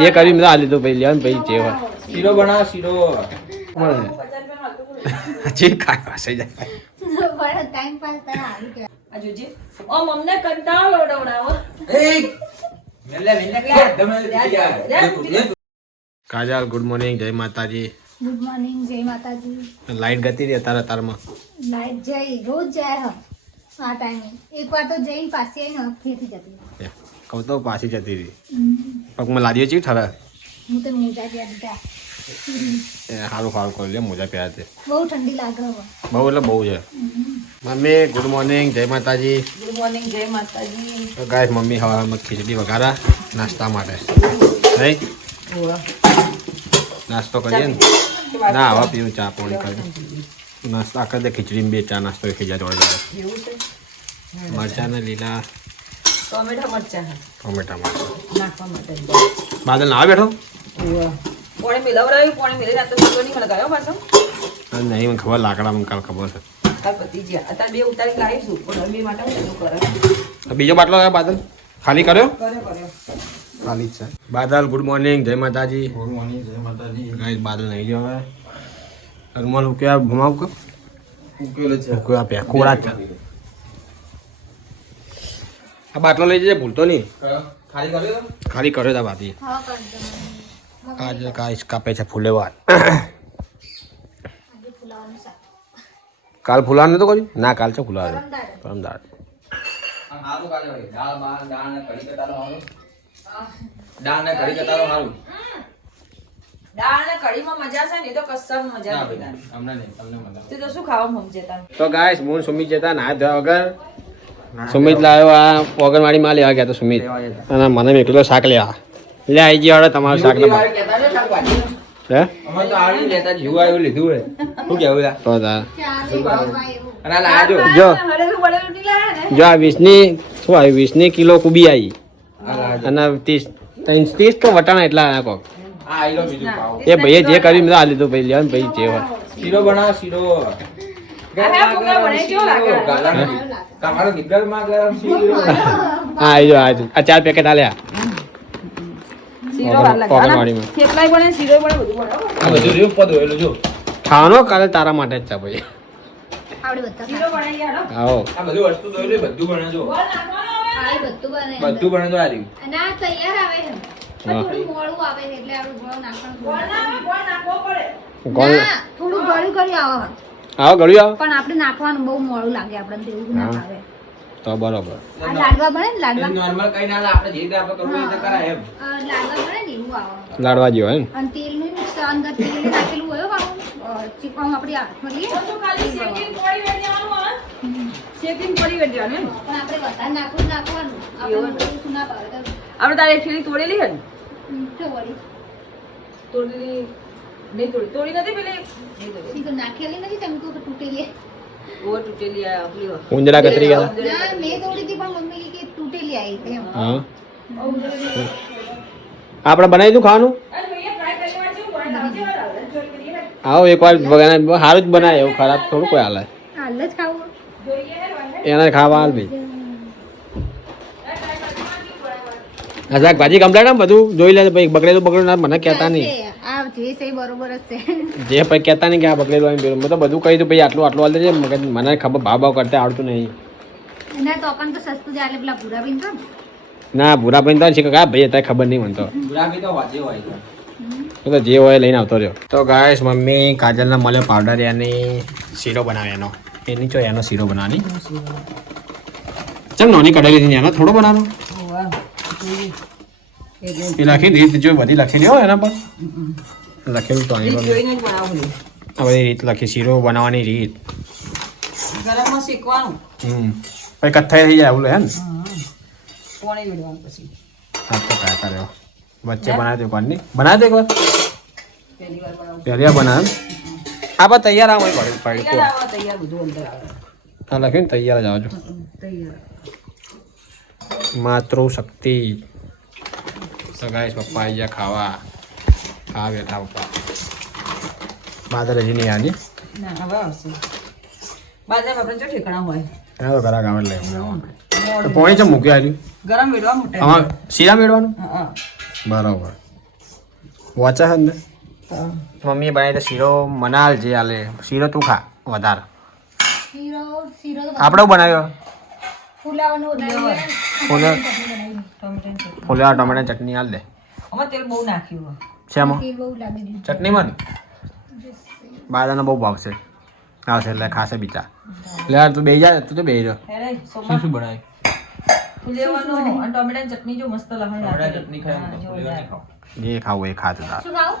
ये करी मैं आली तो भाई लिया भाई जेवा શીરો બનાવો શીરો જે ખાવા સહી જાય બड़ा टाइम पास था આવી કે આ જોજે ઓ મમને કંટાળો લોડાવડાવો એ મેલે મેલે કે તમે કાજલ ગુડ મોર્નિંગ જય માતાજી ગુડ મોર્નિંગ જય માતાજી લાઈટ ગતી રહી તારા તારમાં લાઈટ જઈ રોજ જાય હ આ ટાઈમે એકવાર તો જઈને પાછી આવીને ફેરથી જતી કહું તો પાછી જતી રહી પગમાં લાદીઓ ચી ઠરે હું તો મોજા પહેરી દીધા સારું સારું કરી લે મોજા પહેર્યા તે બહુ ઠંડી લાગે હવે બહુ એટલે બહુ છે મમ્મી ગુડ મોર્નિંગ જય માતાજી ગુડ મોર્નિંગ જય માતાજી તો ગાય મમ્મી હવામાં ખીચડી વઘારા નાસ્તા માટે નહીં નાસ્તો કરીએ ને ના હવા પીવું ચા પાણી કરી નાસ્તા કરી દે ખીચડી બે ચા નાસ્તો ખાઈ જાય જોડે એવું છે મરચા ને લીલા ટોમેટા મરચા ટોમેટા માટે નાખવા માટે બાદલ ના બેઠો પાણી મિલાવરાયું પાણી મિલાવી રાતો મગો નહીં લગાવ્યો પાછો નહીં મને ખબર લાકડા મને કાલ ખબર છે કાલ પતી ગયા અત્યારે બે ઉતારી લાવીશું પણ બે માટે હું કરે બીજો બાટલો આવ્યો બાદલ ખાલી કર્યો કર્યો ખાલી જ છે બાદલ ગુડ મોર્નિંગ જય માતાજી ગુડ મોર્નિંગ જય માતાજી ગાય બાદલ નહીં જો હવે અરમલ ઉકેયા ભમાવ કો ઉકેલ છે ઉકેયા પે કોરા છે આ બાટલો લઈ જજે ભૂલતો નહીં ખાલી કર્યો ખાલી કર્યો તા બાતી હા કરજો आज का इसका पैसा फूलेवार આજે ફુલાવાનું શાક काल फुलाने तो कोई ना काल से फुला ગરમ દાળ परम दाड़ હારું કાલે વળી દાળ બાળ દાળ ને કઢી કટાલો હારું દાળ ને કઢી કટાલો હારું દાળ ને કઢીમાં મજા છે ને તો કસમ મજા ના નથી ભાઈ અમને નહીં તમને મજા તે તો શું ખાવા સમજે તા तो गाइस मून सुमित जता ना था अगर सुमित लायो आ पोगनवाड़ी में लेवा गया तो सुमित અને મને એકલો શાક લેવા લે આઈ જી હવે તમારું શાક ને કહેતા ને શાક ભાજી હે અમે તો આવડી લેતા જીવ આવ્યું લીધું હે શું કેવું લા તો તા ચાલે ભાઈ એવું અને આ લાજો જો હરેલું બળેલું નહીં લાયા ને જો આ 20 ની શું આવી 20 ની કિલો કુબી આવી આ લાજો અને 30 તો વટાણા એટલા આયા કોક આ આઈલો બીજું પાવ એ ભાઈએ જે કર્યું મેં આ લીધું ભાઈ લેવા ભાઈ જે હોય શીરો બનાવો શીરો તમારો નિગલ માં ગરમ શીરો હા આઈ જો આ 4 પેકેટ આલ્યા શીરો વાર લાગે પોગનવાડીમાં. થેપલાય બને શીરો બને બધું બને આ બધું રહ્યું પદ હોયેલું જો ખાવાનો કાલે તારા માટે જ છે ભાઈ આવડે બધા શીરો બનાવી યાર આવો આ બધું વસ્તુ ધોયેલું બધું બને જો ગોળ નાખવાનો હવે આ બધું બને બધું બને તો આ રહ્યું અને આ તૈયાર આવે છે હા. થોડું મોડું આવે છે એટલે આપણે ગોળ નાખવાનું ગોળ ના ગોળ નાખવો પડે કોણ ના થોડું ગળ્યું કરી આવે આવો ગળ્યું પણ આપણે નાખવાનું બહુ મોડું લાગે આપણને તો એવું ના હા. ભાવે તો બરોબર આ લાડવા બને ને લાડવા નોર્મલ કઈ ના આપણે જે રીતે આપણે કરવું એ રીતે કરાય એમ લાડવા બને ને એવું આવે લાડવા જેવો એમ અને તેલનું મિક્સ અંદર તેલ નાખેલું હોય બાબુ ચીકણ આપણી હાથમાં લઈએ તો ખાલી શેકીને પોળી વેડી દેવાનું હા શેકીને પોળી વેડી દેવાનું એમ પણ આપણે વધારે નાખવાનું આપણે થોડું ના ભાવે આપણે તારે એક ફીરી તોડેલી હે ને તો વળી તોડેલી નહીં તોડી નથી પેલી નહીં તોડી સીધું નાખેલી નથી તમે તો તૂટેલી ઓ તૂટેલી આ આપલી ઉંજડા કતરી ગયા ના મેં તોડી હતી પણ મમ્મી કે તૂટેલી આવી હતી એમ હા આપણે બનાવી દઉં ખાવાનું આવો એકવાર સારું જ બનાવે એવું ખરાબ થોડું કોઈ હાલે હાલ જ ખાવું એને ખાવા હાલ ભાઈ આ શાકભાજી કમ્પ્લેટ આમ બધું જોઈ લે ભાઈ બગડેલું બગડેલું ના મને કહેતા નહીં આ જે છે એ બરોબર જ છે જે ભાઈ કહેતા નહીં કે આ બગડેલું આવી પેલું મેં તો બધું કહી દઉં ભાઈ આટલું આટલું હાલ દેજે મગજ મને ખબર ભાવ ભાવ કરતા આવડતું નહીં એના તો અકન તો સસ્તું જાય એટલે પેલા ભૂરા બીન તો ના ભૂરા ભાઈ તો શીખે હા ભાઈ અત્યારે ખબર નહીં મને તો ગુલાબી તો વાજે હોય છે તો જે હોય લઈને આવતો રહ્યો તો ગાઈસ મમ્મી કાજલને મળ્યો પાવડર એની શીરો બનાવે એનો એની ચો એનો શીરો બનાવવાની ચમ નોની કઢાઈ લીધી એનો થોડો બનાવવાનો એ લખી રીત જો બધી લખેલી હોય એના પર લખેલું તો અહીં પર જોઈને જ બનાવું આ બધી રીત લખી શીરો બનાવવાની રીત ગરમમાં શેકવાનું પછી કથ્થાઈ થઈ જાય એવું હે ને પોણી વેડવાનું પછી હા તો काय કર્યો વચ્ચે બનાવી દે કોણ નહીં બનાવી દે એકવાર પહેલી વાર બનાવું પહેલી વાર બનાવે આ બસ તૈયાર આમ પડી પડી તૈયાર આવે તૈયાર બધું અંદર આવે હા લખ્યું ને તૈયાર જ આવજો તૈયાર માતૃશક્તિ તો ગાઈસ પપ્પા આવી ગયા ખાવા ખાવા બેઠા પપ્પા બાદર હજી નહીં આવી ના હવે આવશે બાજરા આપણે જો ઠેકાણા હોય એના તો ઘરા ગામ જ લઈ તો પોણી છે મૂક્યા હજુ ગરમ વેડવા મોટા આમાં શીરા મેળવાનું હા બરાબર વાંચે છે ને મમ્મીએ બનાવી તો શીરો મનાલ જે હાલે શીરો તું ખા વધારે શીરો શીરો તો આપણે બનાવ્યો ફુલાવાનું બનાવીએ. ફુલા- ચટણી બનાવી. ફોલેવા ટમેટા ચટણી હાલ દે આમાં તેલ બહુ નાખ્યું શેમાં તેલ બહુ લાગી દીધું. ચટણીમાં ને બાદાનો બહુ ભાવશે આવશે એટલે ખાશે બીજા લે યાર તું બેહી જા તું તો બેહી રહ્યો હે રે સોમા શું બનાય ફુલેવાનું અને ટોમેટાની ચટણી જો મસ્ત લખાઈ ટમેટા ચટણી ખાય ને ફુલેવા નહીં ખાવ. જે ખાવું એ ખાતું તાર શું ખાવું?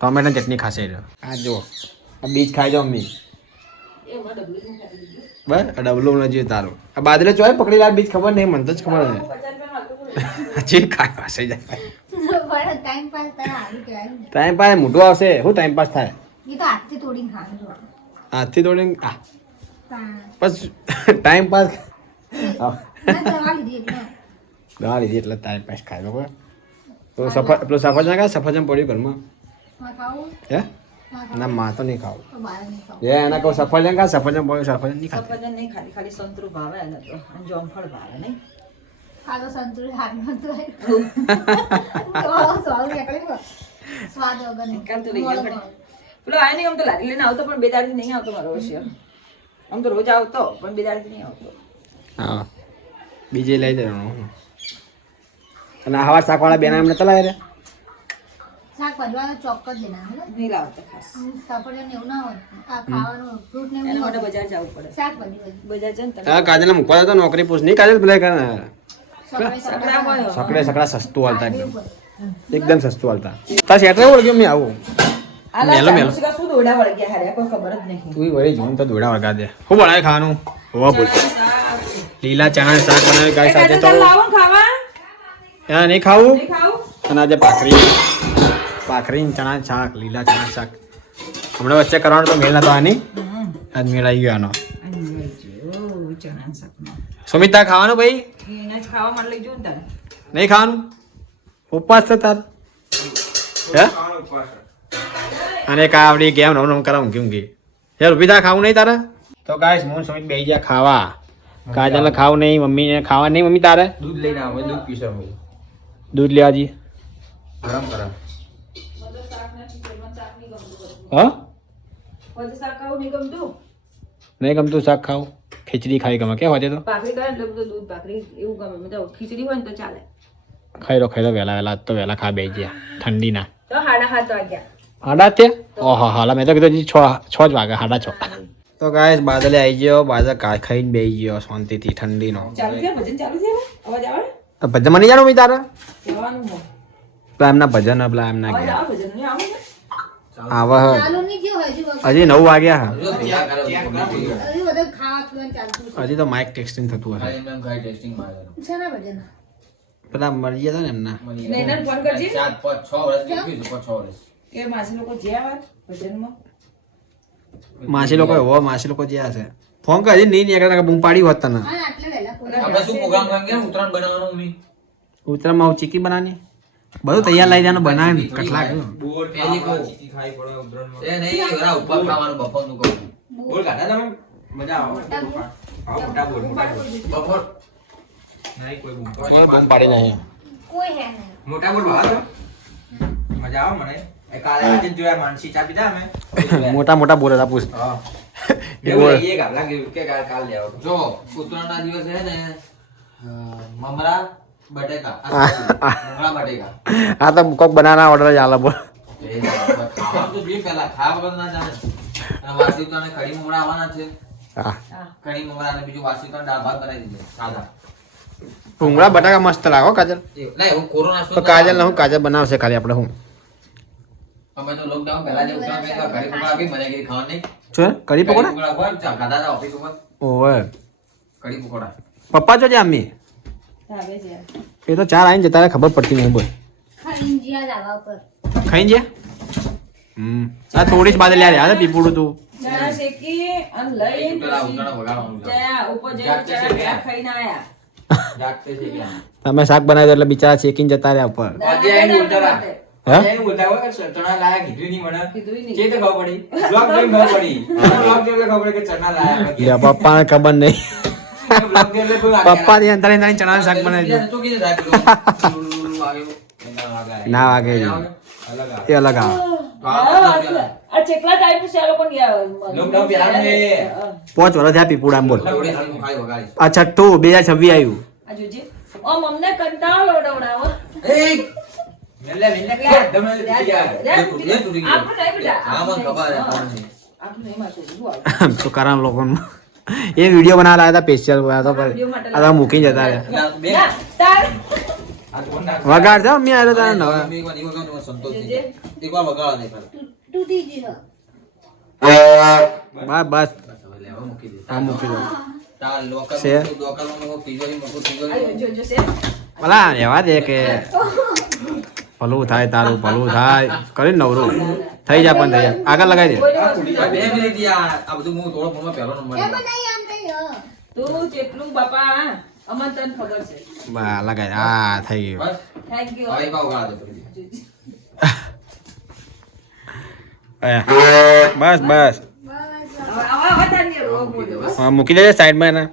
ટમેટા ચટણી ખાશે એ રહ્યો આ જો આ બીજ ખાઈ જાઓ મમ્મી બસ આ ડબલું નથી તારું આ બાદલે ચોય પકડી લાવ બીજ ખબર નહીં મને તો જ ખબર છે હજી ખાય હશે જાય પણ ટાઈમ પાસ થાય સારું કહેવાય ને. ટાઈમ પાસ મોટું આવશે શું ટાઈમ પાસ થાય એ તો હાથથી તોડીને ખાવાનું જોવાનું. હાથથી દોડીને આ તાણ. બસ ટાઈમ પાસ ના દવા લીધી એટલે. દવા લીધી એટલે ટાઈમ પાસ ખાય બરાબર તો પેલું સફરજન ખાય સફરજન પડ્યું ઘરમાં માં ખાવું? હે માં ખાવું? ના માં તો નહીં ખાવું તો બહાર નહીં ખાવું. એ એના કહું સફરજન ખા સફરજન પડ્યું સફરજન નહીં ખાતી સફરજન નહીં ખાલી ખાલી સંતરું ભાવે એને તો અને જોમફળ ભાવે નહીં આ તો સંતુલિત હાથમાં તો સ્વાદ નીકળ્યો. સ્વાદ વગરનું. કાલ તો લઈ ગયો મોળો ખરી. પેલો આ નહીં આમ તો લારી લઈને આવતો પણ બે દાડથી નહીં આવતો મારો વર્ષે આમ તો રોજ આવતો પણ બે દાડથી નહીં આવતો હા બીજે લઈ દેવાનું અને હવા શાકવાળા બેના એમને તલાય રે શાક ભજવાનો ચોક્કસ દેના નહીં લાવતો ખાસ સફરજન એવું ના હોય આ ખાવાનું ફ્રૂટ ને એના એવું માટે હોય. બજાર જવું પડે શાકભાજી બધી. બજાર છે ને તમે હા કાજલ મૂકવા જતો નોકરી પૂછ નહીં કાજલ પેલા કરે સકડે સકડા હોય સકડે સકડા સસ્તું હાલતા એકદમ ઉપર. એકદમ સસ્તું હાલતા તાર શેટર ઓળખ્યો મેં આવું મેલો, મેલો. શું દોડા વળગ્યા હારે કોઈ ખબર જ નહીં તું વળી જોન તો દોડા વળગા દે શું બનાવે ખાવાનું હોવા બોલ લીલા ચણા શાક બનાવે ગાય સાથે તો લાવો ને ખાવા ત્યાં નહીં ખાવું નહીં ખાવું અને આજે ભાખરી ને ચણા શાક લીલા ચણા શાક હમણાં વચ્ચે કરવાનું તો મેળ નતો આની આજ મેળ આવી ગયો આનો ચણા શાકનો સુમિતા ખાવાનું ભાઈ એને જ ખાવા માટે લઈ જવું ને તારે નહીં ખાવાનું ઉપવાસ છે તાર હે અને કા આવડી ગેમ નવ નવ કરાવું કેમ કે યાર ઉભી ખાવું નહીં તારે તો ગાઈસ હું સુમિત બેહી ગયા ખાવા કાજલ ખાવું નહીં મમ્મીને ખાવા નહીં મમ્મી તારે દૂધ લઈને આવો દૂધ પીશો હું દૂધ લેવા જઈએ ગરમ ગરમ હા બધું શાક ખાવું નહીં ગમતું નહીં ગમતું શાક ખાવું ખીચડી ખાઈ ગમે કે હોજે તો ભાખરી કરે એટલે બધું દૂધ ભાખરી એવું ગમે મતલબ ખીચડી હોય ને તો ચાલે ખાઈ લો વહેલા વહેલા તો વહેલા ખા બેસી ગયા ઠંડીના તો 7:30 વાગ્યા હાડા ત્યાં ઓહો હાલા મેં તો કીધું હજી છ જ વાગે 6:30 તો ગાઈસ બાદલે આવી ગયો બાદલ ખાઈને બેસી ગયો શાંતિથી ઠંડીનો ચાલુ છે ભજન ચાલુ છે અવાજ આવે ભજનમાં નહીં જાણું તારે કહેવાનું હો પેલા એમના ભજન પેલા એમના અવાજ ગયા આવે ભજન નહીં આવે ને આવે ચાલુ નહીં થયું હજુ વખત. હજી 9 વાગ્યા જો તૈયાર કરો હજુ બધું ખાવા પીવાનું ચાલતું છે. હજી તો માઇક ટેસ્ટિંગ થતું હશે ખાલી એમ ખાઈ ટેસ્ટિંગ મારે શેના ભજન? પેલા મરી ગયા હતા ને એમના ને એને ફોન કરજે. 4 5 6 વર્ષ થયું છે 6 વર્ષ કે માસી લોકો જે આવે ભજનમાં માસી લોકો જે હશે ફોન કર હજી નહીં નીકળે બૂમ પાડી હોત તને હા, આટલે વહેલા કોઈ આપણે શું પ્રોગ્રામ કરી ગયા ઉત્તરાયણ બનાવવાનો મી ઉતરામાં આવું ચીકી બનાવવાની બધું તૈયાર લઈ જવાનું બનાવે કટલા બોર પેલી કો એ નહીં ઘરા ઉપર ખાવાનું બફરનું કહું બોલ કાઢા તમે મજા આવે બફર બૂમ પાડી નહીં કોઈ હે નહીં. મોટા બોલ ભાવ મજા આવે મને એ કાલે આજે જ જોયા માનસી ચા પીધા અમે મોટા બોર હતા પૂછ હા એ એવું બોલ. એ ગાબલા કે કાલ લેવો જો ઉત્તરાયણના દિવસે હે ને મમરા બટેકા મમરા બટેકા આ તો કોક બનાવના ઓર્ડર જ આલે બોલ એ ખાવાનું તો જોઈએ પહેલા ખાવા વગર ના જાણે અને વાસી ઉત્તરાયણે કઢી મમરા આવવાના છે હા કઢી મમરા અને બીજું વાસી ઉત્તરાયણ દાળ ભાત બનાવી દીધે સાદા ભૂંગળા બટાકા મસ્ત લાગો કાજલ ના હું કોરોના તો કાજલ હું કાજલ બનાવશે ખાલી આપણે હું અમે તો લોકડાઉન પહેલા જે ઉત્તરાયણ પહેલા કઢી મમરા આપી મજા કરી ખાવાની છે કઢી પકોડા મમરા હોય ખાધા હતા ઓફિસ ઉપર ઓય કઢી પકોડા પપ્પા જો આમી આવે છે એ તો ચાર આવીને જતા રહે, ખબર પડતી નહીં બોલ ખાઈને જ્યાં ધાબા ઉપર. ખાઈ ગયા આ થોડી જ બાદ લ્યા યાર પીપુડું તું ચણા શેકી અને લઈ પેલા ઉત્તરાયણ વગાડવાનું છે. ત્યાં ઉપર જઈને જાતે ચણા શેક્યા. પેલા ખાઈને આયા જાગતે છે કે આમ. તમે શાક બનાવી દો એટલે બિચારા ચેકીને જતા રહ્યા ઉપર આજે આઈને બોલતા હતા. હે? આજે આઈને બોલતા હોય કે ચણા લાયા કીધું નહીં મને કીધું નહીં. જે તો ખબર પડી બ્લોગ જોઈને ખબર પડી બ્લોગ જોઈને ખબર પડી કે ચણા લાયા લે, પપ્પાને ખબર નહીં બ્લોગ જોઈને કોઈ વાત પપ્પા થી અંતરે અંતરે ચણા શાક બનાવી તો કીધું સાહેબ, પેલું આવ્યું. ના વાગે અલગ આવે. એ અલગ આવે આ ચેકલા ટાઈપ છે આ લોકોને લોકડાઉન પહેલાનું છે. 5 વર્ષ થયા પીપુડામાં બોલ થોડી સીમ ખાલી વગાડીશ. આ છઠ્ઠું 2026 આવ્યું આ જોજે ઓમ અમને કંટાળો લવડાવો એય! મેલે મેલે કે તમે તૂટી ગયા. એ તૂટી ગયું. આપણે નહીં બેટા હા, મને ખબર છે, કોણ છે. આપણે નહીં માં છોડવું તો કરામ લોકોનું એ વિડીયો બનાવવા લાવ્યા હતા સ્પેશિયલ આ તો મૂકી જતા રહ્યા એટલે બે ના તાર આ ફોન નાખ. વગાડ છે મમ્મી આવ્યો તારે નવા એક વાર ઈ વગાડો, સંતોષ થઈ જાય. એક વાર વગાડો નહીં ખરા. તૂટી ગયો બસ બસ હવે લેવા મૂકી દે. આ મૂકી દો તાર લોકર છે. મૂકું, લોકરમાં મૂકું, તિજોરી મૂકું, આ તિજોરી જોજો છે ભલા રહેવા દે કે ભલું થાય તારું ભલું થાય કરીને નવરું થઈ જાય પણ થઈ જાય આગળ લગાવી દે કોઈ આ વસ્તુ તૂટી જાય. 2 મિનિટ યાર. આ બધું હું થોડો ફોનમાં પહેલો નંબર એમ નહીં આમ નહીં તું જેટલું બાપા અમન તને ખબર છે બા લગાવી દે. આ થઈ ગયું બસ થેન્ક યુ હવે એક વાર વગાડો તો ફરીથી. બસ બસ હવે તારી રોગ બોલો હા મૂકી દેજે સાઈડમાં એના